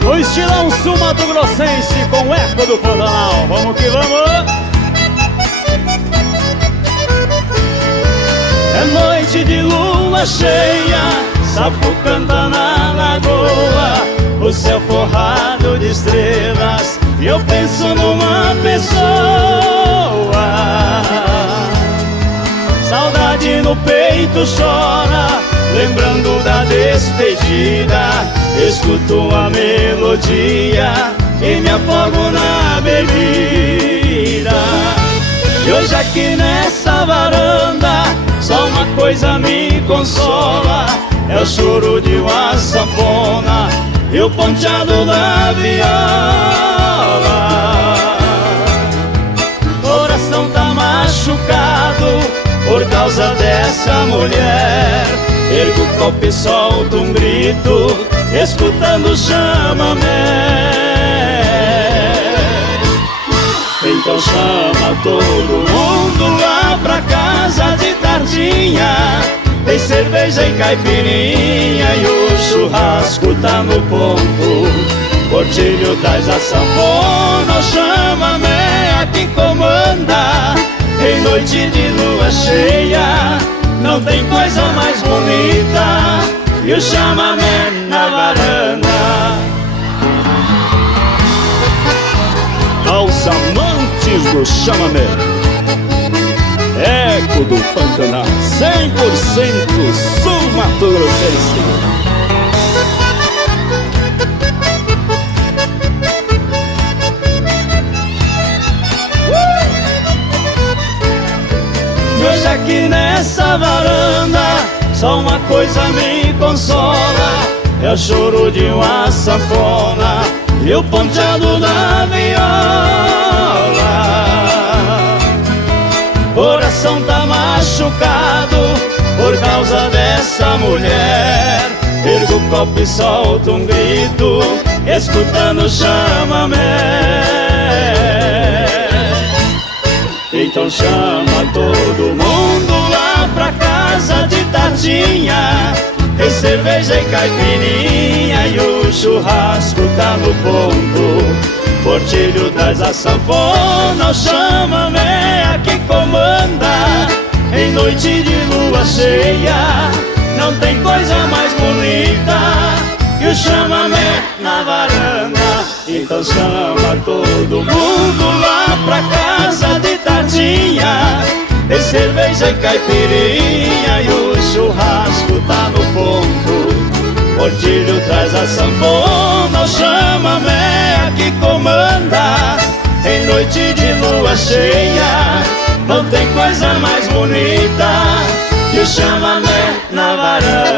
No estilão sul-mato-grossense com o eco do Pantanal. Vamos que vamos! É noite de lua cheia, sapo canta na lagoa, o céu forrado de estrelas, e eu penso numa pessoa. Saudade no peito chora, lembrando da despedida. Escuto a melodia e me afogo na bebida. E hoje aqui nessa varanda só uma coisa me consola, é o choro de uma sanfona e o ponteado da viola. Coração tá machucado por causa dessa mulher. Ergo o copo e solto um grito, escutando o chamamé. Então chama todo mundo lá pra casa de tardinha. Tem cerveja e caipirinha e o churrasco tá no ponto. Portilho traz a sanfona, o chamamé é quem comanda. Em noite de lua cheia não tem coisa mais bonita, e o chamamé na varanda. Aos amantes do chamamé, eco do Pantanal, 100% sul-mato-grossense. Hoje aqui nessa varanda só uma coisa me consola, é o choro de uma sanfona e o ponteado da viola. Coração tá machucado por causa dessa mulher. Ergo o copo e solto um grito, escutando o chamamé. Então chama todo mundo lá pra casa de tardinha. Tem cerveja e caipirinha e o churrasco tá no ponto. Portilho traz a sanfona, o chamamé é quem comanda. Em noite de lua cheia não tem coisa mais bonita que o chamamé na varanda. Então chama todo mundo lá pra casa de tardinha. Tem cerveja e caipirinha e o churrasco tá no ponto. Portilho traz a sanfona, o chamamé é que comanda. Em noite de lua cheia não tem coisa mais bonita que o chamamé na varanda.